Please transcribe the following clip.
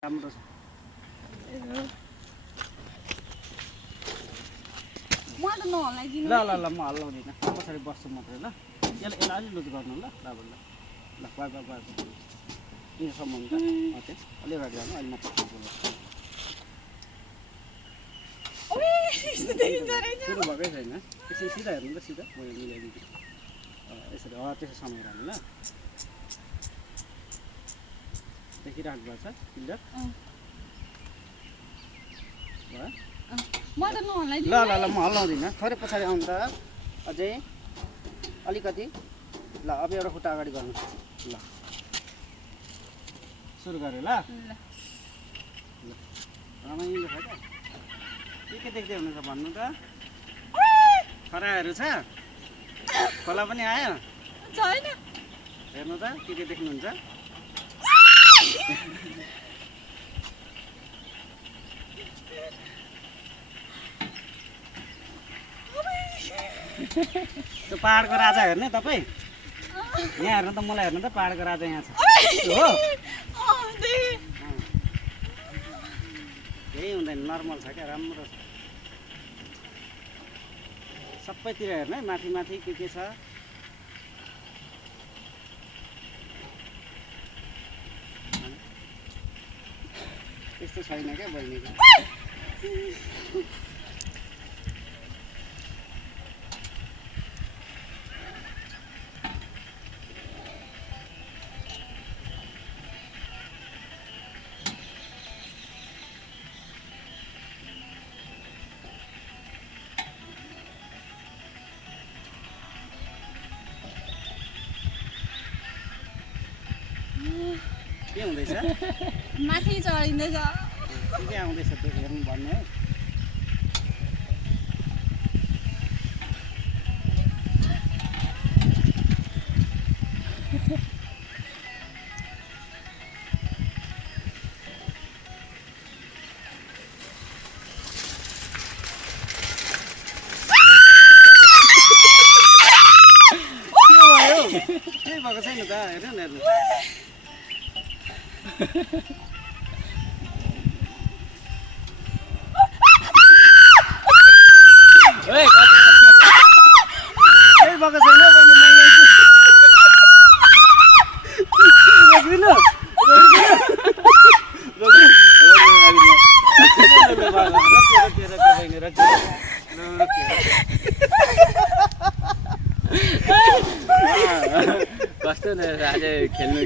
राम्रो छ। म त नहल्लाइदिनु ल ल ल म हल्लाउँदिनँ, पछाडि बस्छु मात्रै ल। यसलाई अलि लुज गर्नु ल ल ल ल बाई यहाँसम्म हुन्छ ओके अलि अगाडि जानु अहिले म पछि बोल्छु। सुरु भएकै छैन एकछिन सिधा हेर्नु ल सिधा म यहाँ मिलाइदिन्छु यसरी त्यसो समय राख्नु ल देखिराख्नु भएको छ क्लियर भयो म त नहल्लाइदिनु ल ल ल म हल्लाउँदिनँ थोरै पछाडि आउनु त अझै अलिकति ल अब एउटा खुट्टा अगाडि गर्नु ल सुरु गऱ्यो ल रमाइलो छ के देख्दै हुनुहुन्छ भन्नु त खराहरू छ खोला पनि आयो छैन हेर्नु त के देख्नुहुन्छ त्यो पहाडको राजा हेर्ने तपाईँ यहाँ हेर्नु त मलाई हेर्नु त पहाडको राजा यहाँ छ हो केही हुँदैन नर्मल छ क्या राम्रो छ सबैतिर हेर्नु है माथि माथि के छ त्यस्तो छैन क्या बहिनीको के हुँदैछ माथि चढिँदैछ के आउँदैछ त्यो हेर्नु भन्नु है के भएको छैन त हेर्नु न हेर्नु केही भएको छैन कस्तो न आज खेल्नु